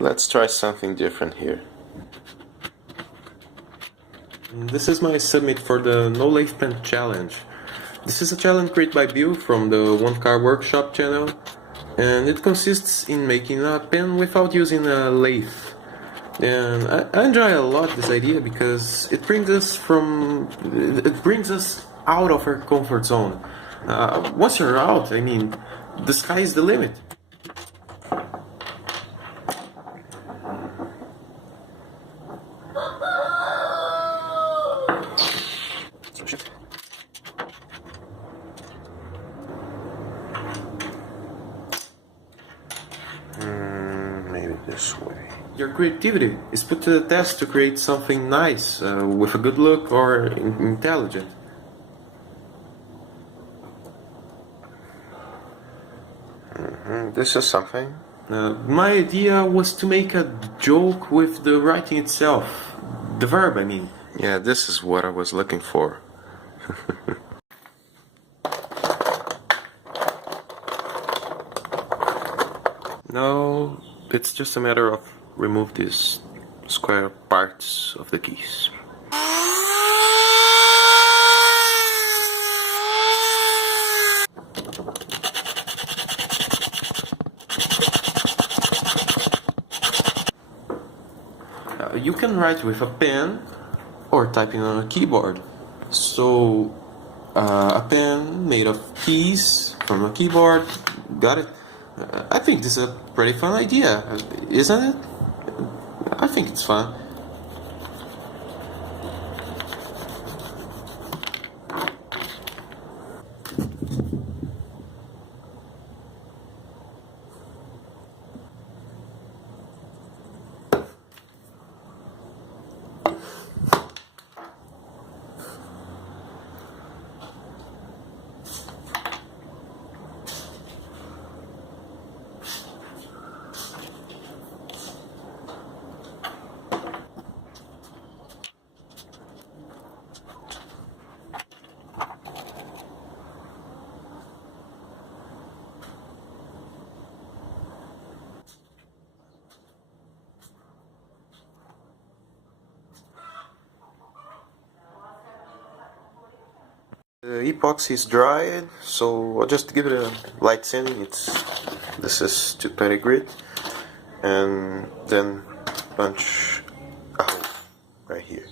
Let's try something different here. This is my submit for the No Lathe Pen challenge. This is a challenge created by Bill from the One Car Workshop channel, and it consists in making a pen without using a lathe. And I enjoy a lot this idea because it brings us out of our comfort zone. Once you're out, I mean, the sky is the limit. Maybe this way. Your creativity is put to the test to create something nice, with a good look or intelligent. This is something. My idea was to make a joke with the writing itself, the verb, I mean. Yeah, this is what I was looking for. No, it's just a matter of remove these square parts of the keys. You can write with a pen or typing on a keyboard. So, a pen made of keys from a keyboard, got it? I think this is a pretty fun idea, isn't it? I think it's fun. The epoxy is dried, so I'll just give it a light sanding. This is 230 grit, and then punch a hole right here.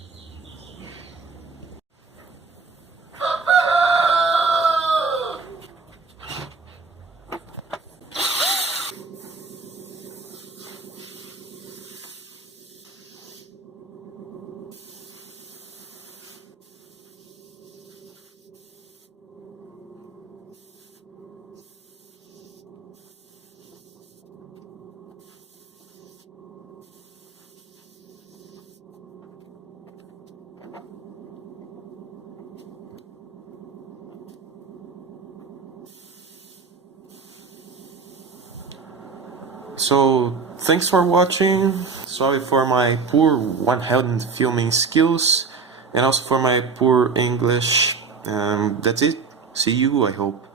So, thanks for watching. Sorry for my poor one-handed filming skills, and also for my poor English. That's it. See you, I hope.